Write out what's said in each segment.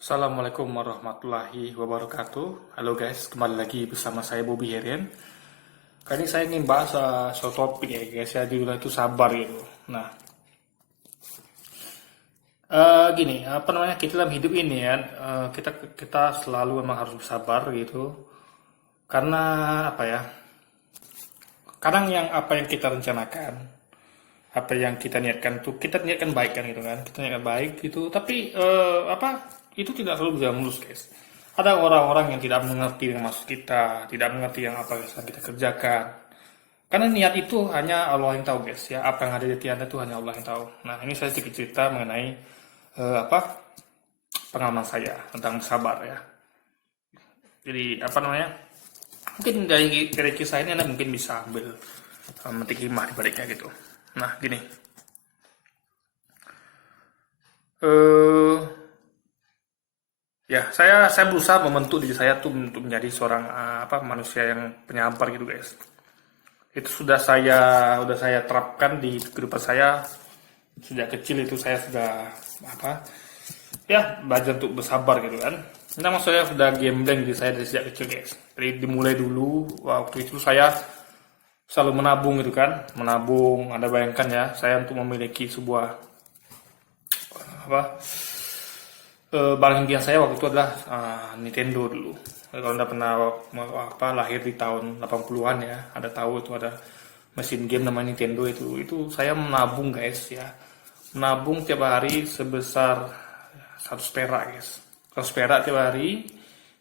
Assalamualaikum warahmatullahi wabarakatuh. Halo guys, kembali lagi bersama saya Bobby Herian. Kali ini saya ingin bahas suatu topik ya guys ya, judulnya itu sabar gitu. Nah, gini, apa namanya, kita dalam hidup ini ya, kita kita selalu memang harus bersabar gitu. Karena apa ya? Kadang apa yang kita rencanakan, apa yang kita niatkan tuh, kita niatkan baik kan gitu kan, kita niatkan baik gitu, tapi itu tidak selalu bisa mulus guys. Ada orang-orang yang tidak mengerti yang maksud kita, tidak mengerti yang apa yang sedang kita kerjakan, karena niat itu hanya Allah yang tahu guys ya, apa yang ada di hati anda itu hanya Allah yang tahu. Nah, ini saya sedikit cerita mengenai pengalaman saya tentang bersabar ya. Jadi apa namanya, mungkin dari kisah ini anda mungkin bisa ambil metik hikmah di baliknya gitu. Nah, gini. Eh Ya, saya berusaha membentuk diri saya tuh untuk menjadi seorang manusia yang penyabar gitu, guys. Itu sudah saya terapkan di kehidupan saya sejak kecil. Itu saya sudah apa belajar untuk bersabar gitu kan. Nah, maksudnya sudah gambling di saya dari sejak kecil, guys. Dari dimulai dulu waktu itu saya selalu menabung gitu kan, menabung. Anda bayangkan ya, saya untuk memiliki sebuah apa barang impian saya waktu itu adalah Nintendo dulu. Kalau Anda pernah lahir di tahun 80-an ya, Anda tahu itu ada mesin game namanya Nintendo itu. Itu saya menabung guys ya. Menabung tiap hari sebesar 100 perak guys. 100 perak tiap hari,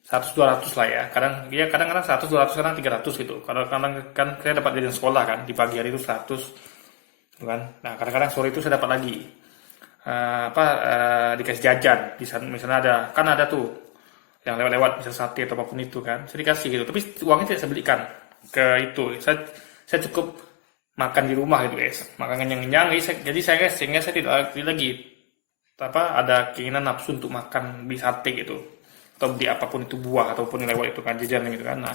100 200 lah ya. Kadang-kadang 100 200, kadang 300 gitu. Kadang-kadang kan saya dapat jajan sekolah kan, di pagi hari itu 100 gitu kan. Nah, kadang-kadang sore itu saya dapat lagi dikasih jajan di sana, misalnya ada tuh yang lewat-lewat bisa sate atau apapun itu kan, saya dikasih gitu, tapi uangnya tidak saya belikan ke itu. Saya cukup makan di rumah gitu guys, makan kenyang-kenyang. Jadi sehingga saya tidak lagi ada keinginan nafsu untuk makan beli sate gitu, atau beli apapun itu, buah ataupun yang lewat itu kan, jajan gitu kan. Nah,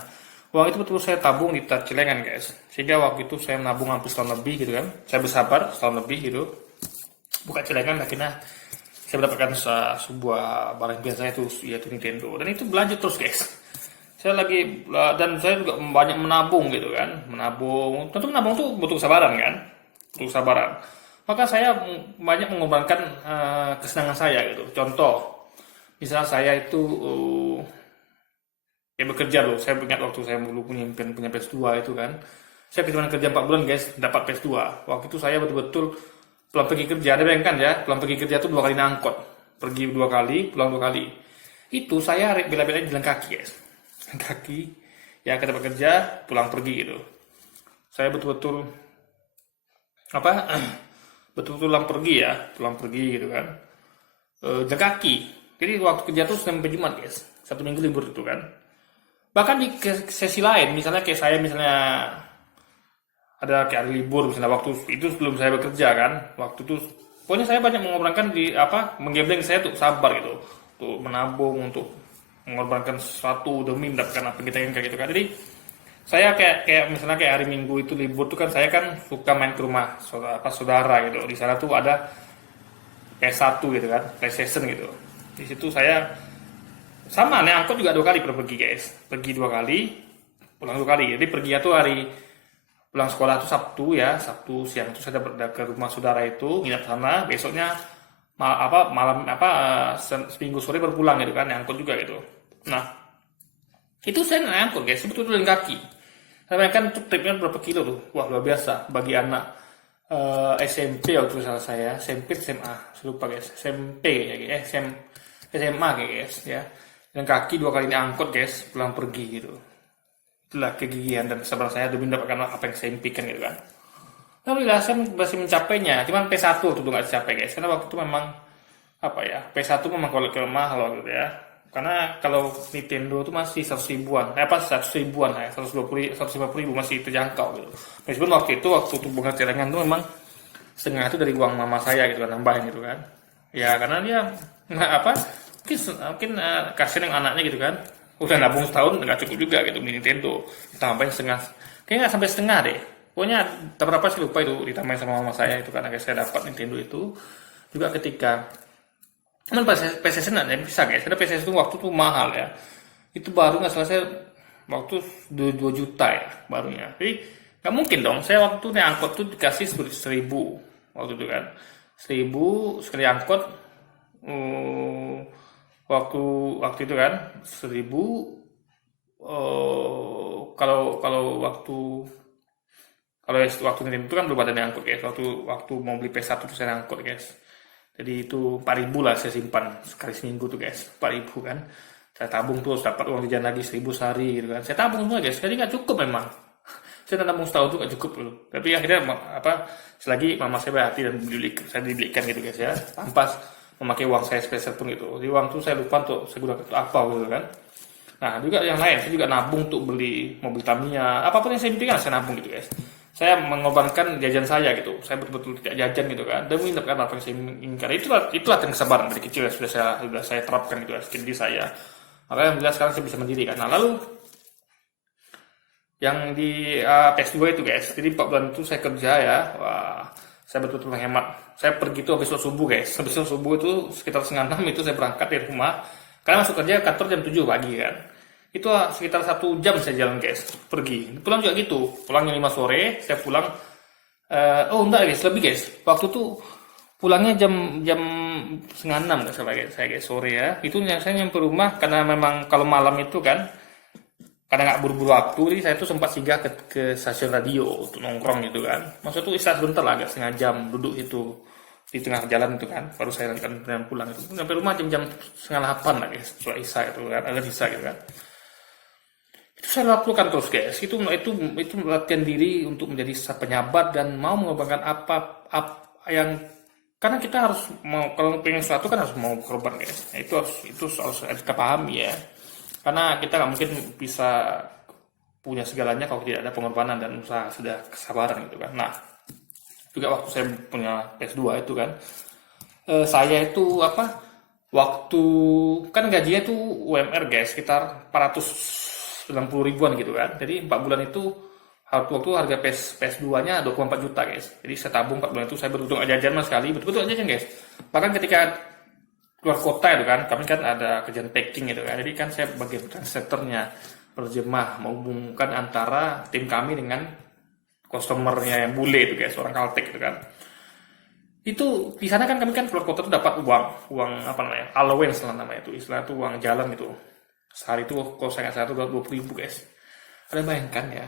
uang itu betul saya tabung di celengan guys, sehingga waktu itu saya menabung hampir setahun lebih gitu kan. Saya bersabar setahun lebih gitu, buka celengan, akhirnya saya mendapatkan sebuah barang impian saya itu, yaitu Nintendo. Dan itu berlanjut terus guys. Dan saya juga banyak menabung gitu kan, menabung. Tentu menabung tuh butuh kesabaran kan, butuh kesabaran. Maka saya banyak mengorbankan kesenangan saya gitu. Contoh, misalnya saya itu bekerja loh. Saya ingat waktu saya dulu punya PS2 itu kan, saya cuma kerja 4 bulan guys, dapat PS2. Waktu itu saya betul-betul pulang pergi kerja, ada bayangkan ya, pulang pergi kerja tuh 2 kali angkot, pergi 2 kali, pulang 2 kali. Itu saya bela-belain jalan kaki guys, jalan kaki ya, ke tempat kerja, pulang pergi gitu. Saya betul-betul betul-betul pulang pergi gitu kan, jalan kaki. Jadi waktu kerja tuh Senin sampai Jumat guys, 1 minggu libur itu kan. Bahkan di sesi lain, misalnya kayak saya misalnya ada kayak hari libur misalnya, waktu itu sebelum saya bekerja kan, waktu itu pokoknya saya banyak mengorbankan menggambleng saya untuk sabar gitu, untuk menabung, untuk mengorbankan sesuatu demi mendapatkan apa yang kita inginkan gitu kan. Jadi saya kayak misalnya kayak hari Minggu itu libur tuh kan, saya kan suka main ke rumah saudara gitu. Di sana tuh ada PS1 gitu kan, PlayStation gitu. Di situ saya sama nih, angkot juga 2 kali pernah pergi guys, pergi 2 kali, pulang 2 kali. Jadi pergi itu hari pulang sekolah itu Sabtu ya, Sabtu siang itu saya ke rumah saudara itu, nginap sana. Besoknya malam seminggu sore baru pulang gitu kan, angkot juga gitu. Nah, itu saya naik angkot guys, sebetulnya dengan kaki. Saya kan tuh tripnya berapa kilo tuh, wah luar biasa bagi anak SMP waktu salah saya, SMP SMA, saya lupa guys, SMP ya, SMA guys ya. Dan kaki 2 kali ini angkot guys, pulang pergi gitu. Itulah kegigihan dan kesabaran saya demi mendapatkan apa yang saya impikan gitu kan. Alhamdulillah saya masih mencapainya. Cuman P1 tuh nggak tercapai guys, karena waktu itu memang P1 memang kalau mahal waktu itu ya. Karena kalau Nintendo itu masih 100 ribuan, 100 ribuan ya, 120 150 ribu masih terjangkau gitu. Meskipun waktu itu bunga celengan itu memang setengah itu dari uang mama saya gitu kan, nambahin gitu kan. Ya karena dia mungkin kasihan yang anaknya gitu kan, udah nabung setahun nggak cukup juga gitu beli Nintendo, ditambahin setengah, kayaknya nggak sampai setengah deh, pokoknya berapa sih lupa itu, ditambahin sama mama saya itu karena saya dapat Nintendo itu juga ketika Cuman PlayStation ada yang bisa guys, karena PlayStation itu waktu itu mahal ya. Itu baru nggak salah saya waktu 2 juta ya barunya. Jadi nggak mungkin dong, saya waktu naik angkot tuh dikasih 1.000 waktu itu kan. 1.000 sekali angkot, waktu waktu itu kan 1.000, kalau kalau waktu ngirim itu kan belum ada yang angkut guys. Waktu mau beli PS1 tuh saya angkut guys. Jadi itu 4.000 lah saya simpan sekali seminggu tuh guys. 4.000 kan. Saya tabung terus dapat uang jajan lagi 1.000 sehari gitu kan. Saya tabung semua guys. Jadi nggak cukup memang. Saya tabung setahun tuh nggak cukup loh. Tapi akhirnya selagi mama saya berhati dan saya dibelikan gitu guys ya. Tanpa memakai uang saya spesial pun gitu. Jadi uang tuh saya lupa untuk saya gunakan untuk apa gitu kan. Nah juga yang lain, saya juga nabung untuk beli mobil Tamiya. Apapun yang saya impikan saya nabung gitu guys. Saya mengorbankan jajan saya gitu. Saya betul-betul tidak jajan gitu kan. Dan mengindahkan apa yang saya inginkan. Itulah kesabaran dari kecil ya sudah saya terapkan gitu ya di diri saya. Makanya alhamdulillah sekarang saya bisa mandiri kan. Nah lalu yang di PS2 itu guys. Jadi 4 bulan itu saya kerja ya. Wah, saya betul-betul menghemat. Saya pergi itu habis subuh guys. Habis subuh itu sekitar 5:30 itu saya berangkat dari rumah. Karena masuk kerja kantor jam 7 pagi kan. Itu sekitar 1 jam saya jalan guys, pergi. Pulang juga gitu, pulang jam 5 sore, saya pulang. Oh enggak guys, lebih guys. Waktu itu pulangnya jam 5:30 nggak salah guys, saya guys sore ya. Itu saya nyampe rumah karena memang kalau malam itu kan, karena nggak buru-buru waktu, jadi saya tuh sempat singgah ke stasiun radio untuk nongkrong gitu kan. Maksudnya tuh istirahat sebentar lah, agak setengah jam duduk itu di tengah jalan itu kan, baru saya lanjutkan pulang itu. Sampai rumah jam 7:30 lah guys, setelah isya itu kan, agak isya gitu kan. Itu saya lakukan terus guys. Itu latihan diri untuk menjadi penyabar dan mau mengorbankan apa yang, karena kita harus mau, kalau pengen sesuatu kan harus mau korban guys. Nah, itu harus kita pahami ya. Karena kita nggak mungkin bisa punya segalanya kalau tidak ada pengorbanan dan usaha, sudah kesabaran gitu kan. Nah, juga waktu saya punya PS2 itu kan, saya itu waktu kan gajinya itu UMR guys, sekitar 490 ribuan gitu kan. Jadi 4 bulan itu waktu harga PS2-nya 24 juta guys. Jadi saya tabung 4 bulan itu, saya betul-betul nggak jajan sama sekali, betul-betul jajan guys. Bahkan ketika keluar kota itu kan, kami kan ada kerjaan packing gitu kan. Jadi kan saya bagian translatornya, terjemah, menghubungkan antara tim kami dengan customernya yang bule itu guys, orang Caltech gitu kan. Itu di sana kan kami kan keluar kota tuh dapat uang apa namanya, allowance lah namanya itu, istilah itu uang jalan gitu. Sehari itu kalau saya nggak salah itu 20 ribu guys. Kalian bayangkan ya,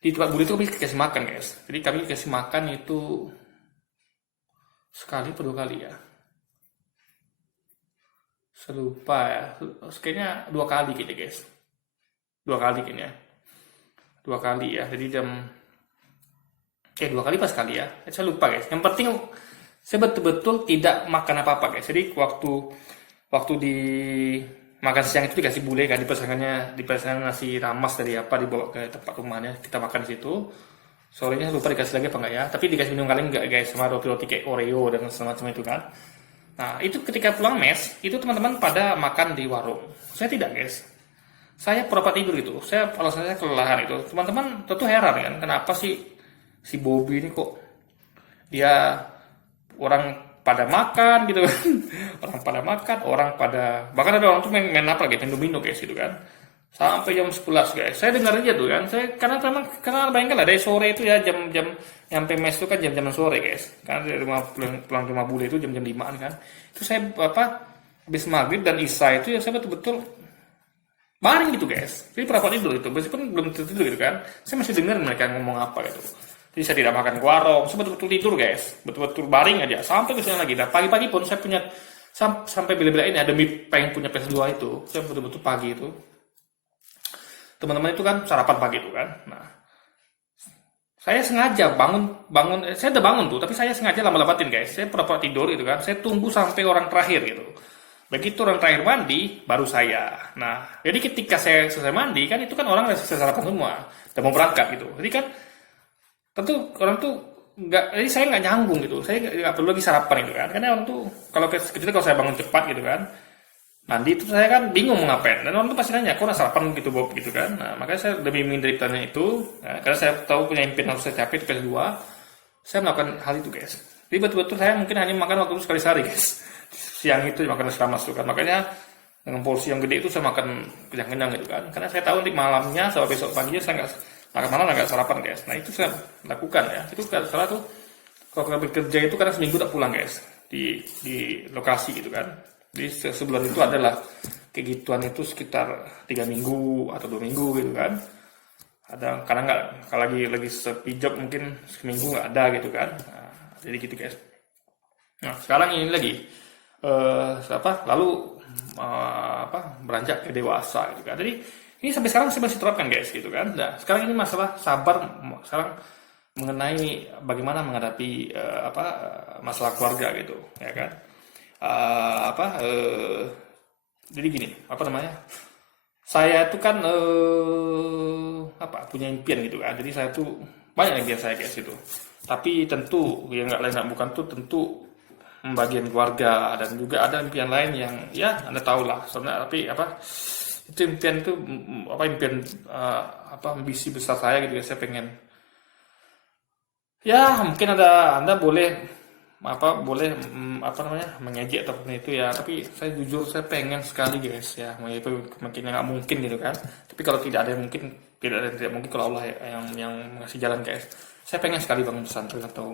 di tempat bule itu kami kasih makan guys. Jadi kami kasih makan itu sekali atau 2 kali ya. Saya lupa ya, kayaknya 2 kali gitu guys. 2 kali kayaknya. 2 kali ya, jadi 2 kali pas kali ya. Saya lupa guys. Yang penting saya betul-betul tidak makan apa-apa guys. Jadi waktu di makan siang itu dikasih bule kan, dipesankan nasi ramas dari dibawa ke tempat rumahnya, kita makan di situ. Sorenya lupa dikasih lagi apa enggak ya, tapi dikasih minum kalian enggak guys, sama roti-roti kayak Oreo dan semacam itu kan. Nah itu ketika pulang mes, itu teman-teman pada makan di warung, saya tidak guys. Saya pura-pura tidur gitu, alasannya saya kelelahan itu. Teman-teman tentu heran kan, kenapa sih si Bobby ini kok dia, orang pada makan gitu kan. orang pada bahkan ada orang tuh main apa gitu, main domino guys gitu kan, sampai jam 11 guys. Saya dengar aja tuh kan, karena bayangkan lah dari sore itu ya, jam nyampe mes itu kan jam sore guys, karena dari rumah pulang rumah bule itu jam 5-an kan. Itu saya habis maghrib dan isya itu ya saya betul-betul baring gitu guys. Jadi pernah tidur itu, meskipun belum tidur gitu kan, saya masih dengar mereka ngomong apa gitu. Jadi saya tidak makan ke warung, saya betul-betul tidur guys, betul-betul baring aja sampai kesana lagi. Nah pagi-pagi pun saya punya, sampai bila-bila ini ada pengen punya PS2 itu, saya betul-betul pagi itu, teman-teman itu kan sarapan pagi itu kan. Nah saya sengaja bangun, saya udah bangun tuh, tapi saya sengaja lama-lamatin guys. Saya pura-pura tidur gitu kan, saya tunggu sampai orang terakhir gitu. Begitu orang terakhir mandi, baru saya. Nah jadi ketika saya selesai mandi kan, itu kan orang udah selesai sarapan semua, udah mau berangkat gitu. Jadi kan tentu orang tuh jadi saya nggak nyanggung gitu, saya nggak perlu lagi sarapan gitu kan, karena orang tuh kalau saya bangun cepat gitu kan, mandi itu saya kan bingung mau ngapain, dan orang tuh pasti nanya, kok nggak sarapan gitu Bob gitu kan. Nah makanya saya lebih menghindari pertanyaan itu, karena saya tahu punya impian harus saya capai di PS2, saya melakukan hal itu guys. Jadi betul-betul saya mungkin hanya makan waktu itu sekali sehari guys. siang itu makan nasi rames tuh kan, makanya dengan porsi yang gede itu saya makan kenyang-kenyang gitu kan, karena saya tahu nanti malamnya sama besok paginya saya nggak makan malam, nggak sarapan guys. Nah itu saya lakukan ya, itu salah tuh kalau kita bekerja itu karena seminggu tak pulang guys di lokasi gitu kan. Jadi sebulan itu adalah kegituan itu sekitar 3 minggu atau 2 minggu gitu kan. Ada karena nggak, kalau lagi sepi job mungkin seminggu nggak ada gitu kan. Nah, jadi gitu guys. Nah sekarang ini lagi lalu beranjak ke dewasa gitu kan. Jadi ini sampai sekarang saya masih terapkan guys gitu kan. Nah sekarang ini masalah sabar sekarang mengenai bagaimana menghadapi masalah keluarga gitu ya kan. Jadi gini, saya itu kan punya impian gitu kan. Jadi saya tuh banyak impian saya guys itu. Tapi tentu yang nggak lain bukan tuh tentu membagian keluarga, dan juga ada impian lain yang ya Anda tahu lah sebenarnya. Tapi itu impian itu impian ambisi besar saya gitu ya. Saya pengen ya mungkin Anda boleh mengejek ataupun itu ya, tapi saya jujur saya pengen sekali guys ya, itu mungkin nggak mungkin gitu kan, tapi kalau tidak ada yang mungkin, tidak ada yang tidak mungkin kalau Allah yang ngasih jalan guys. Saya pengen sekali bangun pesantren atau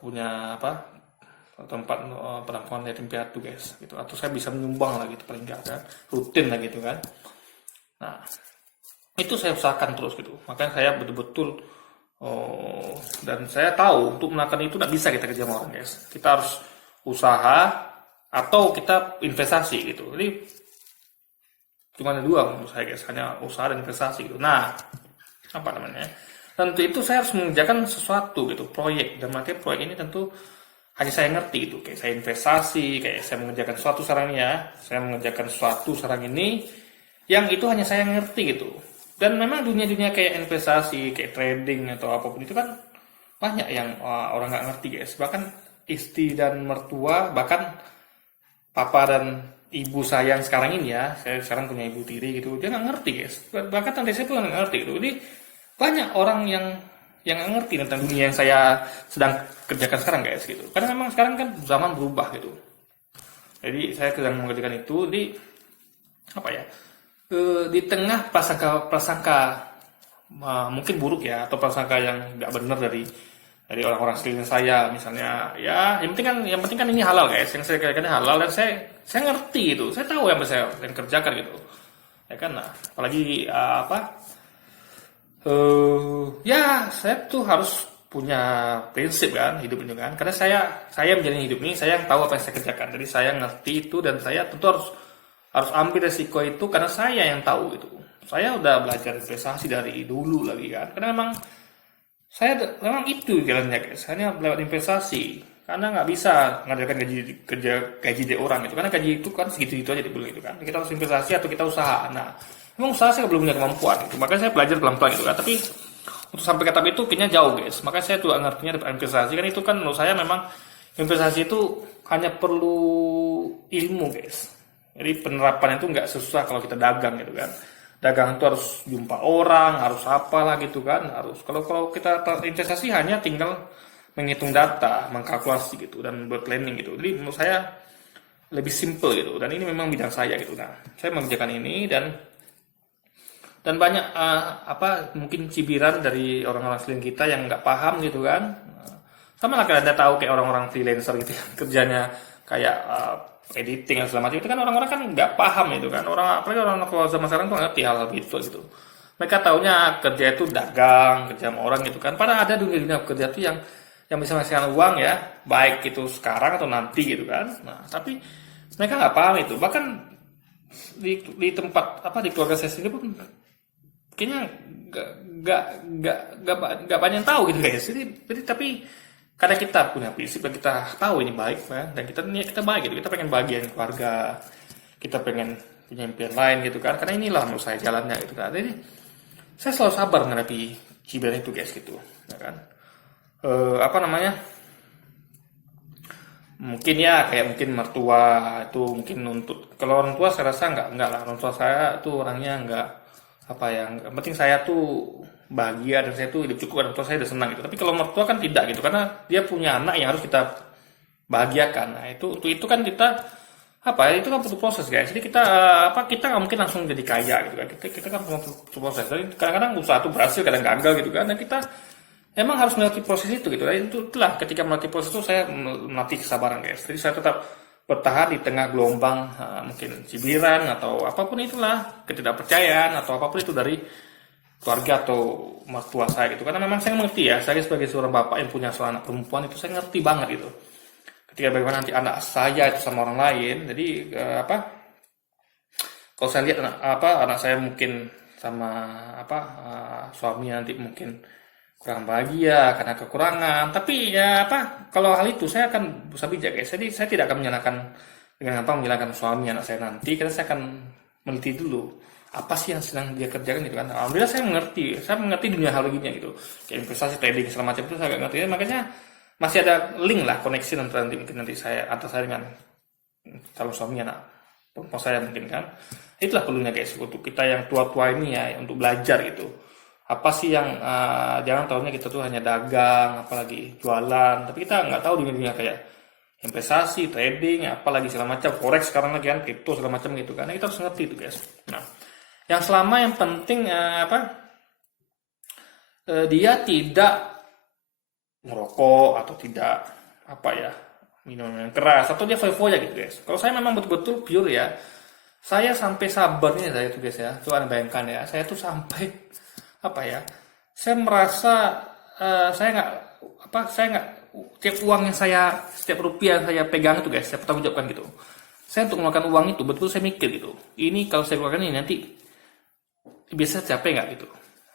punya tempat penampungan yatim piatu guys gitu, atau saya bisa menyumbang lah gitu paling nggak kan, rutin lah gitu kan. Nah itu saya usahakan terus gitu, makanya saya betul-betul dan saya tahu untuk melakukan itu tidak bisa kita kerja sama orang guys. Kita harus usaha atau kita investasi gitu. Jadi cuma ada dua menurut saya guys, hanya usaha dan investasi gitu. Nah tentu itu saya harus mengerjakan sesuatu gitu, proyek, dan artinya proyek ini tentu hanya saya ngerti gitu. Kayak saya investasi, kayak saya mengerjakan sesuatu sekarang ya, saya mengerjakan sesuatu sekarang ini yang itu hanya saya ngerti gitu. Dan memang dunia-dunia kayak investasi, kayak trading atau apapun itu kan banyak yang orang nggak ngerti guys. Bahkan istri dan mertua, bahkan papa dan ibu saya yang sekarang ini ya, saya sekarang punya ibu tiri gitu, dia nggak ngerti guys. Bahkan tante saya pun nggak ngerti gitu. Jadi banyak orang yang nggak ngerti tentang dunia yang saya sedang kerjakan sekarang guys gitu. Karena memang sekarang kan zaman berubah gitu. Jadi saya sedang mengerjakan itu di di tengah prasangka mungkin buruk ya, atau prasangka yang nggak benar dari orang-orang sekeliling saya misalnya ya, yang penting kan ini halal guys, yang saya kerjakan halal, dan saya ngerti itu, saya tahu yang saya kerjakan gitu ya kan. Nah apalagi ya saya tuh harus punya prinsip kan hidup ini kan, karena saya menjalani hidup ini, saya yang tahu apa yang saya kerjakan, jadi saya ngerti itu, dan saya tentu harus ambil resiko itu karena saya yang tahu gitu. Saya udah belajar investasi dari dulu lagi kan, karena memang itu jalannya guys, hanya lewat investasi, karena nggak bisa mengadakan gaji di orang gitu, karena gaji itu kan segitu aja dulu gitu kan. Kita harus investasi atau kita usaha. Nah memang usaha saya belum punya kemampuan gitu, makanya saya belajar pelan-pelan gitu kan. Tapi untuk sampai ke tahap itu kayaknya jauh guys, makanya saya tuh ngertinya dapat investasi kan. Itu kan menurut saya memang investasi itu hanya perlu ilmu guys. Jadi penerapan itu nggak susah kalau kita dagang gitu kan. Dagang itu harus jumpa orang, harus apalah gitu kan. Harus kalau kita investasi hanya tinggal menghitung data, mengkalkulasi gitu, dan berplanning gitu. Jadi menurut saya lebih simple gitu. Dan ini memang bidang saya gitu. Nah saya mengerjakan ini, dan banyak mungkin cibiran dari orang-orang selain kita yang nggak paham gitu kan. Sama lah kayak Anda tahu kayak orang-orang freelancer gitu yang kerjanya kayak editing dan segala macam, itu kan orang-orang kan nggak paham itu kan. Apalagi orang tua zaman sekarang tuh ngerti hal gitu. Mereka taunya kerja itu dagang, kerja sama orang gitu kan. Padahal ada dunia kerja itu yang bisa menghasilkan uang ya, baik itu sekarang atau nanti gitu kan. Nah tapi mereka nggak paham itu. Bahkan di tempat di keluarga saya sendiri pun kayaknya nggak banyak yang tahu gitu guys. Jadi tapi karena kita punya prinsip dan kita tahu ini baik kan, dan kita baik gitu, kita pengen bagian keluarga, kita pengen punya impian lain gitu kan, karena inilah menurut saya jalannya gitu kan. Jadi saya selalu sabar menghadapi cibiran itu guys gitu ya kan. Mungkin ya kayak mungkin mertua itu mungkin nuntut. Kalau orang tua saya rasa enggak lah, orang tua saya tuh orangnya enggak yang penting saya tuh bahagia dan saya tuh hidup cukup, dan mertua saya udah senang gitu. Tapi kalau mertua kan tidak gitu, karena dia punya anak yang harus kita bahagiakan. Nah, itu kan kita apa ya, itu kan butuh proses guys. Jadi kita kita nggak mungkin langsung jadi kaya gitu kan. Kita kan butuh proses. Jadi kadang-kadang usaha itu berhasil, kadang gagal gitu kan. Dan kita emang harus melatih proses itu gitu. Dan itulah ketika melatih proses itu saya melatih kesabaran guys. Jadi saya tetap bertahan di tengah gelombang mungkin cibiran atau apapun itulah, ketidakpercayaan atau apapun itu dari keluarga atau mertua saya gitu. Karena memang saya mengerti ya, saya sebagai seorang bapak yang punya seorang anak perempuan itu saya ngerti banget gitu. Ketika bagaimana nanti anak saya itu sama orang lain, jadi kalau saya lihat anak saya mungkin sama suami nanti mungkin kurang bahagia karena kekurangan, tapi ya kalau hal itu saya akan berusaha bijak guys. Jadi saya tidak akan menyalahkan dengan menyalahkan suami anak saya nanti, karena saya akan meneliti dulu apa sih yang sedang dia kerjakan gitu kan. Alhamdulillah saya mengerti dunia hal begini gitu, kayak investasi, trading segala macam itu saya agak ngerti. Makanya masih ada link lah, koneksi antara nanti saya dengan calon suami anak perempuan saya mungkin kan. Itulah perlunya guys untuk kita yang tua-tua ini ya, untuk belajar gitu. Apa sih yang jangan tahunya kita tuh hanya dagang, apalagi jualan, tapi kita nggak tahu dunia-dunia kayak investasi, trading, apalagi segala macam, forex sekarang lagi kan, kripto segala macam gitu kan. Kita harus ngerti itu guys. Nah, yang penting dia tidak merokok atau tidak minum yang keras atau dia foya-foya gitu guys. Kalau saya memang betul-betul pure ya, saya sampai sabarnya saya tuh guys ya. Coba anda bayangkan ya, saya tuh sampai saya merasa saya nggak setiap uang yang setiap rupiah yang saya pegang itu guys, saya bertanggung jawabkan gitu. Saya untuk mengeluarkan uang itu betul saya mikir gitu, ini kalau saya keluarkan ini nanti biasa capek nggak gitu,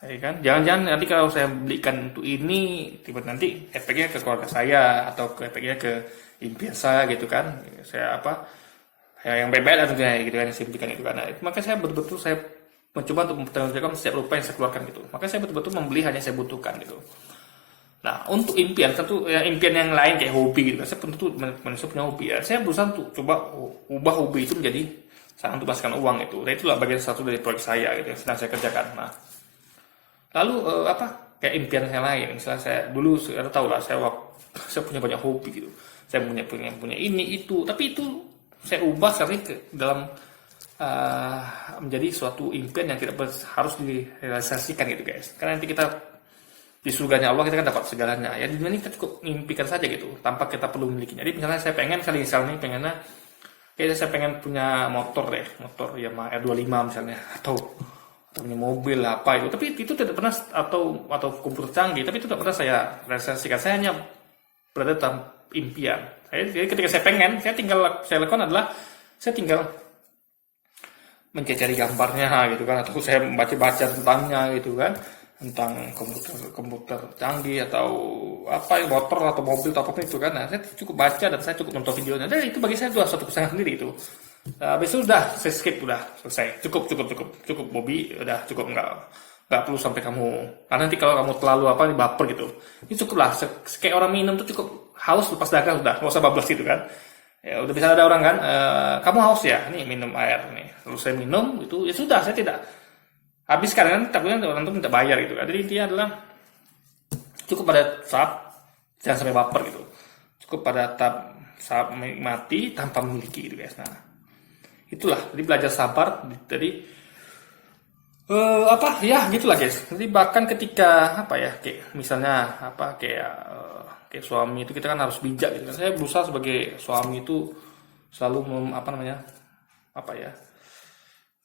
ya kan? Jangan-jangan nanti kalau saya belikan untuk ini tiba nanti efeknya ke keluarga saya atau efeknya ke impian saya gitu kan. Saya yang baik-baik atau gitu kan, yang saya belikan itu kan. Nah, maka saya betul-betul saya mencoba untuk mempertanggungjawabkan setiap rupiah yang saya keluarkan gitu. Maka saya betul-betul membeli hanya yang saya butuhkan gitu. Nah, untuk impian tentu ya, impian yang lain kayak hobi gitu. Saya tentu manusia punya hobi ya. Saya berusaha untuk coba ubah hobi itu menjadi saya untuk menghasilkan uang itu. Dan itulah bagian satu dari proyek saya gitu yang sedang saya kerjakan. Nah, lalu kayak impian saya lain. Misalnya saya dulu saya tahu lah saya punya banyak hobi gitu. Saya punya ini itu, tapi itu saya ubah sekarang ke dalam menjadi suatu impian yang tidak harus direalisasikan gitu guys. Karena nanti kita di surganya Allah kita kan dapat segalanya. Ya di dunia ini kita cukup mimpikan saja gitu, tanpa kita perlu memiliki. Jadi misalnya saya pengen kayaknya saya pengen punya motor Yamaha R25 misalnya, atau punya mobil apa itu. Tapi itu tidak pernah atau komputer canggih, tapi itu tidak pernah saya realisasikan. Saya hanya berada dalam impian. Jadi ketika saya pengen, saya lakukan adalah saya tinggal mencari gambarnya gitu kan, atau saya membaca tentangnya gitu kan, tentang komputer canggih atau motor atau mobil atau apapun itu kan. Nah, saya cukup baca dan saya cukup nonton videonya, dan itu bagi saya suatu kesenangan sendiri itu. Habis itu udah saya skip, udah selesai, cukup Bobby, udah cukup, nggak perlu sampai kamu, karena nanti kalau kamu terlalu baper gitu, ini cukup lah. Kayak orang minum tuh cukup haus lepas dagang, udah nggak usah bablas gitu kan. Ya udah, bisa ada orang kan, kamu haus ya, nih minum air nih, lalu saya minum itu, ya sudah, saya tidak habiskan kan, takutnya orang itu minta bayar gitu kan. Jadi intinya adalah cukup pada saat jangan sampai baper gitu, cukup pada saat menikmati tanpa memiliki gitu guys. Nah itulah, jadi belajar sabar. Jadi ya gitulah guys. Jadi bahkan ketika kayak misalnya kayak suami itu kita kan harus bijak gitu kan. Saya berusaha sebagai suami itu selalu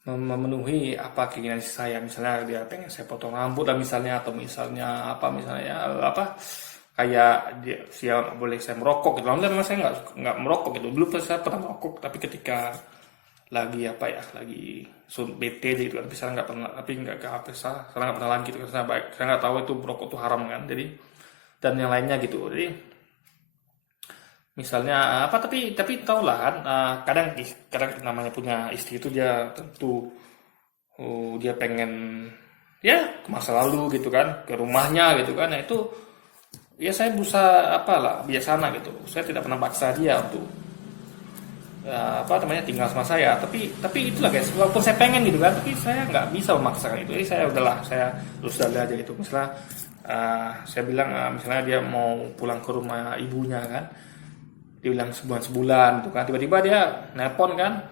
memenuhi keinginan saya. Misalnya dia pengen saya potong rambut lah misalnya, atau misalnya kayak dia boleh saya merokok gitu. Alhamdulillah memang saya nggak merokok gitu. Dulu saya pernah merokok, tapi ketika lagi lagi bete gitu kan, tapi sekarang nggak pernah, tapi nggak ke HP sekarang nggak pernah lagi gitu kan. Saya nggak tahu itu merokok itu haram kan, jadi dan yang lainnya gitu. Jadi misalnya tapi tau lah kan, kadang namanya punya istri itu dia tentu dia pengen ya ke masa lalu gitu kan, ke rumahnya gitu kan. Nah itu ya saya berusaha bijaksana gitu. Saya tidak pernah paksa dia untuk tinggal sama saya, tapi itulah guys, walaupun saya pengen gitu kan, tapi saya nggak bisa memaksakan itu. Jadi saya terus aja gitu. Misalnya saya bilang misalnya dia mau pulang ke rumah ibunya kan, dibilang sebulan gitu kan, tiba-tiba dia nelpon kan,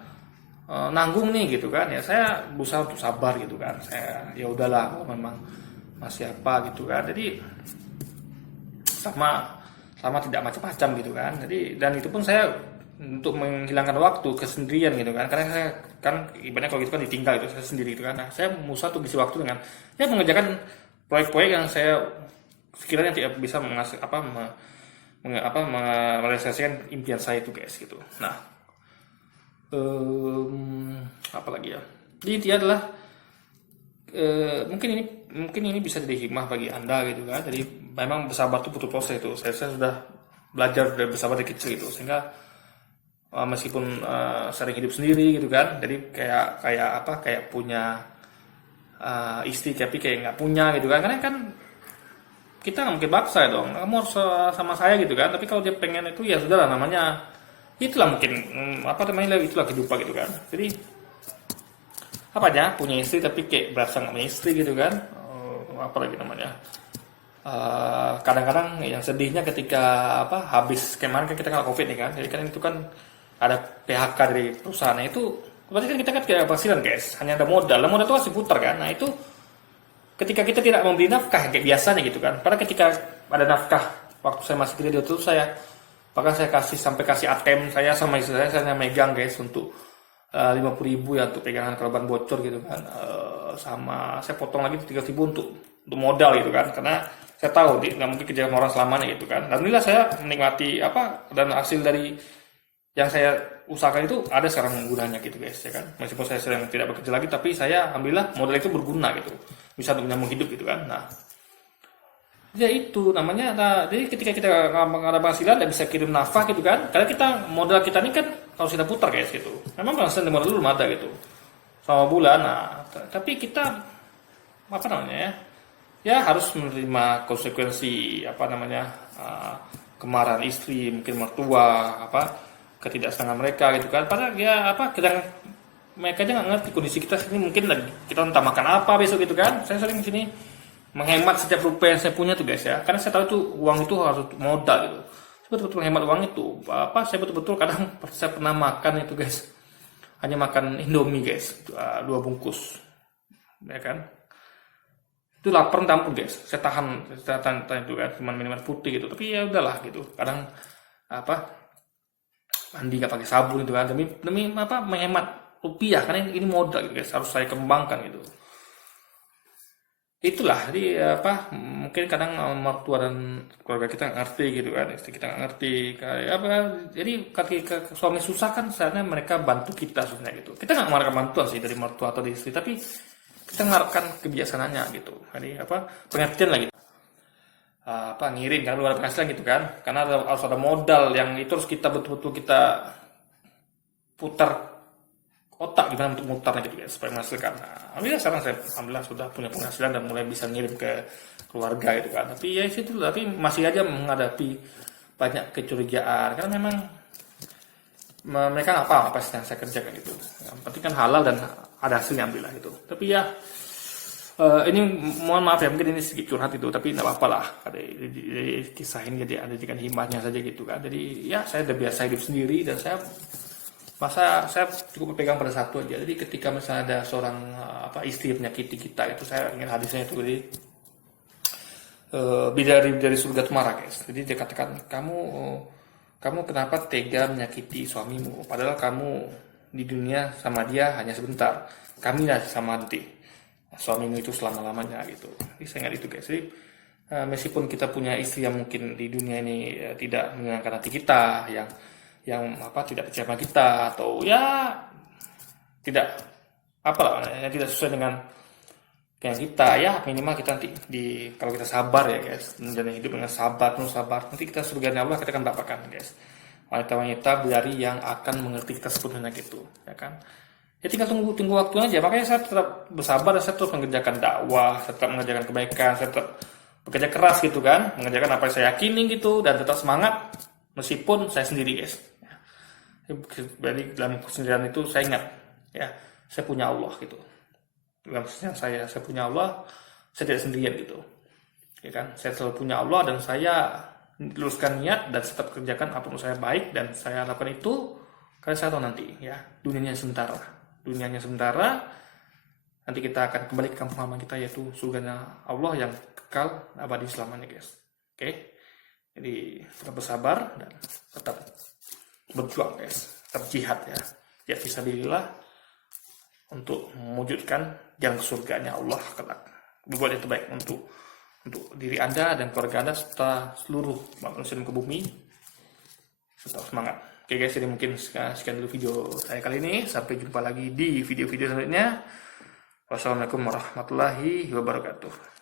nanggung nih gitu kan, ya saya berusaha untuk sabar gitu kan, saya ya udahlah kalau memang masih apa gitu kan, jadi sama sama tidak macam-macam gitu kan, jadi dan itu pun saya untuk menghilangkan waktu kesendirian gitu kan, karena saya kan ibaratnya kalau gitu kan ditinggal itu saya sendiri gitu kan, nah saya berusaha untuk isi waktu dengan ya mengerjakan proyek-proyek yang saya sekiranya tidak bisa menghasil apa merealisasikan impian saya itu guys gitu. Nah, apa lagi ya? Jadi intinya adalah mungkin ini bisa jadi hikmah bagi anda gitu kan. Jadi memang bersabar itu butuh proses itu. Saya sudah belajar dari bersabar dari kecil gitu, sehingga meskipun sering hidup sendiri gitu kan, jadi kayak punya istri tapi kayak nggak punya gitu kan, karena kan kita nggak mungkin paksa ya dong, kamu harus sama saya gitu kan, tapi kalau dia pengen itu ya sudahlah, namanya itulah mungkin apa namanya, itulah kehidupan gitu kan. Jadi apa aja punya istri tapi kayak berasa nggak punya istri gitu kan. Apa lagi namanya, kadang-kadang yang sedihnya ketika habis kemarin kan kita kena covid nih kan, jadi kan itu kan ada PHK dari perusahaan itu, berarti kan kita kan tidak ada penghasilan guys, hanya ada modal, dan modal itu masih putar kan. Nah itu ketika kita tidak memberi nafkah kayak biasanya gitu kan, padahal ketika ada nafkah waktu saya masih kecil itu saya bahkan saya kasih ATM saya sama istri saya megang guys untuk 50.000 ya untuk pegangan kalau ban bocor gitu kan, sama saya potong lagi 30.000 untuk modal gitu kan, karena saya tahu nggak mungkin kerja sama orang selamanya gitu kan. Alhamdulillah saya menikmati dan hasil dari yang saya usahakan itu ada sekarang gunanya gitu guys ya kan, meskipun saya sedang tidak bekerja lagi tapi saya alhamdulillah modal itu berguna gitu, bisa untuk menyambung hidup gitu kan. Nah ya itu namanya, jadi ketika kita nggak ada penghasilan dan bisa kirim nafkah gitu kan, karena kita modal kita ini kan harus kita putar guys gitu, memang penghasilan di modal dulu belum ada gitu selama bulan. Nah tapi kita apa namanya ya harus menerima konsekuensi kemarahan istri, mungkin mertua, ketidaksenangan mereka gitu kan, padahal ya kadang mereka aja nggak ngerti kondisi kita sini, mungkin lagi kita entah makan apa besok gitu kan. Saya sering sini menghemat setiap rupiah yang saya punya tuh guys ya, karena saya tahu tuh uang itu harus modal gitu, saya betul-betul hemat uang itu. Saya betul-betul kadang saya pernah makan itu guys, hanya makan Indomie guys, 2 bungkus ya kan, itu lapar tampun guys, saya tahan itu kan, cuma minuman putih gitu, tapi ya udahlah gitu. Kadang mandi nggak pakai sabun itu kan, demi menghemat rupiah, karena ini modal gitu guys, harus saya kembangkan gitu. Itulah, jadi mungkin kadang mertua dan keluarga kita nggak ngerti gitu kan, istri kita nggak ngerti kayak jadi ketika suami susah kan sebenarnya mereka bantu kita sebenarnya gitu. Kita nggak mengharapkan bantuan sih dari mertua atau dari istri, tapi kita mengharapkan kebijasannya gitu. Jadi pengertian lah gitu, ngirim kan luar penghasilan gitu kan, karena harus ada modal yang itu harus kita betul-betul kita putar otak gimana untuk mutarnya gitu ya supaya menghasilkan. Alhamdulillah sekarang saya sudah punya penghasilan dan mulai bisa ngirim ke keluarga gitu kan, tapi ya itu, tapi masih aja menghadapi banyak kecurigaan karena memang mereka nggak paham apa sih yang saya kerjakan gitu. Yang penting kan halal dan ada hasilnya, alhamdulillah gitu. Tapi ya ini mohon maaf ya, mungkin ini sedikit curhat itu, tapi nggak apa-apa lah. Kisah ini jadi ada jadikan hikmahnya saja gitu kan. Jadi ya saya udah biasa hidup sendiri dan saya cukup berpegang pada satu aja. Jadi ketika misalnya ada seorang istri menyakiti kita, itu saya ingin hadisnya itu, jadi bidadari dari surga itu marah guys. Jadi dia katakan, kamu kenapa tega menyakiti suamimu, padahal kamu di dunia sama dia hanya sebentar, kami lah sama nanti, suamimu itu selama-lamanya gitu. Jadi saya ingat itu guys. Jadi meskipun kita punya istri yang mungkin di dunia ini tidak menyenangkan hati kita, yang tidak percaya sama kita, atau ya tidak yang tidak sesuai dengan yang kita, ya minimal kita nanti kalau kita sabar ya guys, menjalani hidup dengan sabar, penuh sabar, nanti kita surganya Allah kita akan dapatkan guys, wanita-wanita bidari yang akan mengerti kita sepenuhnya gitu ya kan. Ya tinggal tunggu waktu aja. Makanya saya tetap bersabar dan saya terus mengerjakan dakwah, saya tetap mengerjakan kebaikan, saya tetap bekerja keras gitu kan, mengerjakan apa yang saya yakini gitu, dan tetap semangat meskipun saya sendiri guys. Jadi dalam kesendirian itu saya ingat ya, saya punya Allah gitu. Dalam kesendirian saya punya Allah, saya tidak sendirian gitu ya kan. Saya selalu punya Allah dan saya luruskan niat dan tetap kerjakan apa menurut saya baik, dan saya lakukan itu karena saya tahu nanti ya dunianya sementara, nanti kita akan kembali ke kampung halaman kita, yaitu surganya Allah yang kekal abadi selamanya, guys. Oke, jadi tetap bersabar dan tetap berjuang, guys, tetap jihad ya fisabilillah untuk mewujudkan jalan ke surganya Allah kelak. Berbuat yang terbaik untuk diri Anda dan keluarga Anda serta seluruh manusia di bumi. Tetap semangat. Oke guys, jadi mungkin sekian dulu video saya kali ini. Sampai jumpa lagi di video-video selanjutnya. Wassalamualaikum warahmatullahi wabarakatuh.